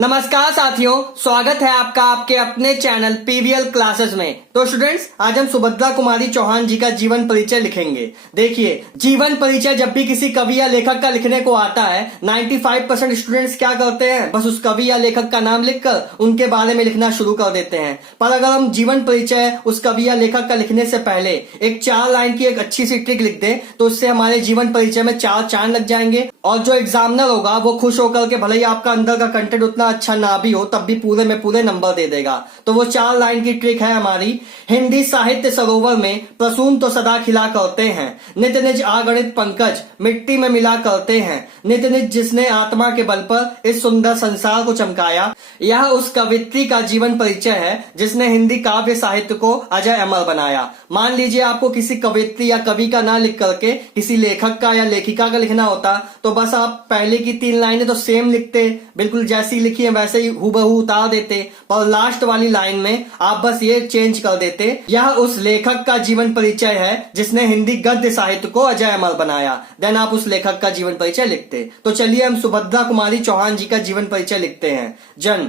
नमस्कार साथियों, स्वागत है आपका आपके अपने चैनल पीवीएल क्लासेस में। तो स्टूडेंट्स, आज हम सुभद्रा कुमारी चौहान जी का जीवन परिचय लिखेंगे। देखिए, जीवन परिचय जब भी किसी कवि या लेखक का लिखने को आता है, 95% स्टूडेंट्स क्या करते हैं, बस उस कवि या लेखक का नाम लिखकर उनके बारे में लिखना शुरू कर देते हैं। पर अगर हम जीवन परिचय उस कवि या लेखक का लिखने से पहले एक 4 लाइन की एक अच्छी सी ट्रिक लिख दें, तो उससे हमारे जीवन परिचय में 4 चांद लग जाएंगे और जो एग्जामिनर होगा वो खुश होकर के, भले ही आपका अंदर का कंटेंट उतना अच्छा ना भी हो, तब भी पूरे में पूरे नंबर दे देगा। तो वो 4 लाइन की ट्रिक है हमारी। हिंदी साहित्य सरोवर में प्रसून तो सदा खिला करते हैं, नित निज आगणित पंकज मिट्टी में मिला करते हैं, नित निज जिसने आत्मा के बल पर इस सुंदर संसार को चमकाया। यह उस कवित्री का जीवन परिचय है जिसने हिंदी काव्य साहित्य को अजय अमर बनाया। मान लीजिए आपको किसी कवित्री या कवि का नाम लिख करके किसी लेखक का या लेखिका का लिखना होता, तो बस आप पहले की 3 लाइनें तो सेम लिखते, बिल्कुल जैसी लिखी है वैसे ही हूबहू उतार देते, और लास्ट वाली लाइन में आप बस ये चेंज कर देते, यह उस लेखक का जीवन परिचय है जिसने हिंदी गद्य साहित्य को अजय अमर बनाया। देन आप उस लेखक का जीवन परिचय लिखते। तो चलिए हम सुभद्रा कुमारी चौहान जी का जीवन परिचय लिखते हैं। जन्म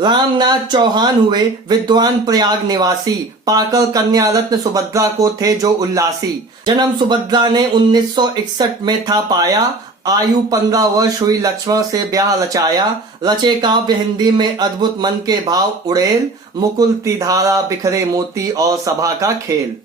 रामनाथ चौहान हुए विद्वान प्रयाग निवासी, पाकर कन्या रत्न सुभद्रा को थे जो उल्लासी। जन्म सुभद्रा ने 1961 में था पाया, आयु 15 वर्ष हुई लक्ष्मण से ब्याह रचाया। रचे काव्य हिंदी में अद्भुत मन के भाव उड़ेल, मुकुल त्रिधारा बिखरे मोती और सभा का खेल।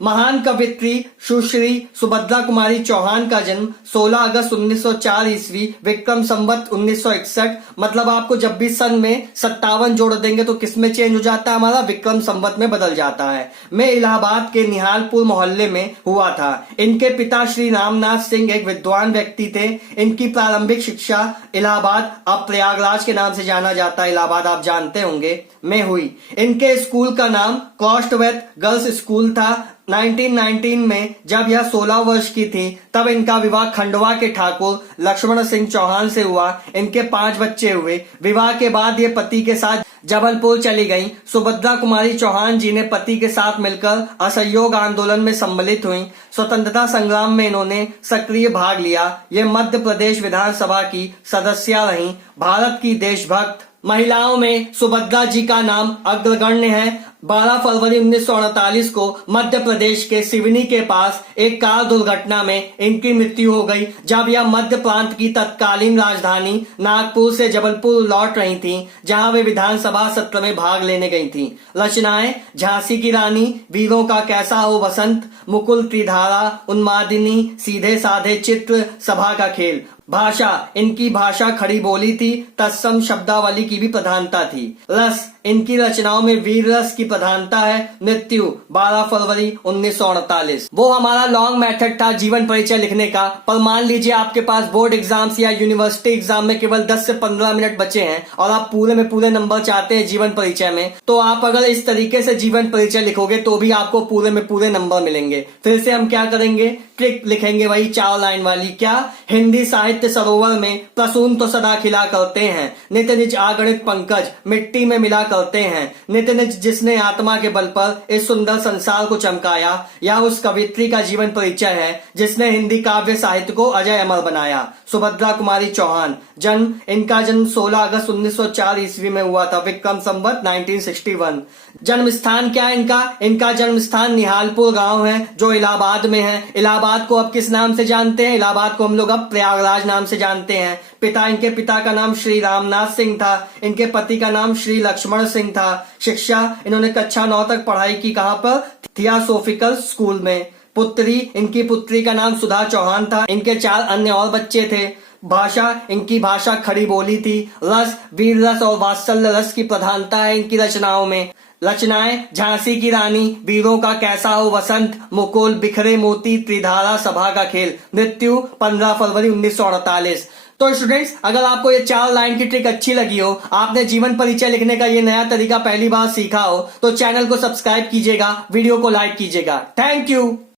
महान कवित्री सुश्री सुभद्रा कुमारी चौहान का जन्म 16 अगस्त 1904 ईस्वी विक्रम संवत 1961, मतलब आपको जब भी सन में 57 जोड़ देंगे तो किसमें चेंज हो जाता है, हमारा विक्रम संवत में बदल जाता है, में इलाहाबाद के निहालपुर मोहल्ले में हुआ था। इनके पिता श्री रामनाथ सिंह एक विद्वान व्यक्ति थे। इनकी प्रारंभिक शिक्षा इलाहाबाद, अब प्रयागराज के नाम से जाना जाता है, इलाहाबाद आप जानते होंगे, में हुई। इनके स्कूल का नाम कॉस्टवेथ गर्ल्स स्कूल था। 1919 में जब यह 16 वर्ष की थी, तब इनका विवाह खंडवा के ठाकुर लक्ष्मण सिंह चौहान से हुआ। इनके 5 बच्चे हुए। विवाह के बाद ये पति के साथ जबलपुर चली गईं। सुभद्रा कुमारी चौहान जी ने पति के साथ मिलकर असहयोग आंदोलन में सम्मिलित हुई। स्वतंत्रता संग्राम में इन्होंने सक्रिय भाग लिया। ये मध्य प्रदेश विधानसभा की सदस्या रहीं। भारत की देशभक्त महिलाओं में सुभद्रा जी का नाम अग्रगण्य है। 12 फरवरी 1948 को मध्य प्रदेश के सिवनी के पास एक कार दुर्घटना में इनकी मृत्यु हो गई, जब यह मध्य प्रांत की तत्कालीन राजधानी नागपुर से जबलपुर लौट रही थीं, जहां वे विधानसभा सत्र में भाग लेने गई थीं। रचनाएं: झांसी की रानी, वीरों का कैसा हो वसंत, मुकुल त्रिधारा, उन्मादिनी, सीधे साधे चित्र, सभा का खेल। भाषा: इनकी भाषा खड़ी बोली थी, तत्सम शब्दावली की भी प्रधानता थी। रस: इनकी रचनाओं में वीर रस की प्रधानता है। मृत्यु 12 फरवरी 1948। वो हमारा लॉन्ग मेथड था जीवन परिचय लिखने का, पर मान लीजिए आपके पास बोर्ड एग्जाम्स या यूनिवर्सिटी एग्जाम में केवल 10 से 15 मिनट बचे हैं और आप पूरे में पूरे नंबर चाहते हैं जीवन परिचय में, तो आप अगर इस तरीके से जीवन परिचय लिखोगे तो भी आपको पूरे में पूरे नंबर मिलेंगे। फिर से हम क्या करेंगे, ट्रिक लिखेंगे, वही 4 लाइन वाली। क्या? हिंदी साहित्य सरोवर में प्रसून तो सदा खिला करते हैं, नित निज आगणित पंकज मिट्टी में मिला करते हैं, नित निज जिसने आत्मा के बल पर इस सुंदर संसार को चमकाया। यह उस कवित्री का जीवन परिचय है जिसने हिंदी काव्य साहित्य को अजय अमर बनाया। सुभद्रा कुमारी चौहान। जन्म: इनका जन्म 16 अगस्त 1904 ईस्वी में हुआ था, विक्रम संवत 1961। जन्म स्थान क्या है इनका? इनका जन्म स्थान निहालपुर गांव है जो इलाहाबाद में है। इलाहाबाद को अब किस नाम से जानते हैं? इलाहाबाद को हम लोग अब प्रयागराज नाम से जानते हैं। इनके पिता का नाम श्री रामनाथ सिंह था। इनके पति का नाम श्री लक्ष्मण सिंह था। शिक्षा: इन्होंने कक्षा 9 तक पढ़ाई की। कहां पर? थियोसॉफिकल स्कूल में। पुत्री: इनकी पुत्री का नाम सुधा चौहान था। इनके 4 अन्य और बच्चे थे। भाषा: इनकी भाषा खड़ी बोली थी। रस: वीर रस और वात्सल्य रस की प्रधानता है इनकी रचनाओं में। रचनाएं: झांसी की रानी, वीरों का कैसा हो वसंत, मुकुल, बिखरे मोती, त्रिधारा, सभा का खेल। मृत्यु 15 फरवरी 1948। तो स्टूडेंट्स, अगर आपको ये 4 लाइन की ट्रिक अच्छी लगी हो, आपने जीवन परिचय लिखने का ये नया तरीका पहली बार सीखा हो, तो चैनल को सब्सक्राइब कीजिएगा, वीडियो को लाइक कीजिएगा। Thank you.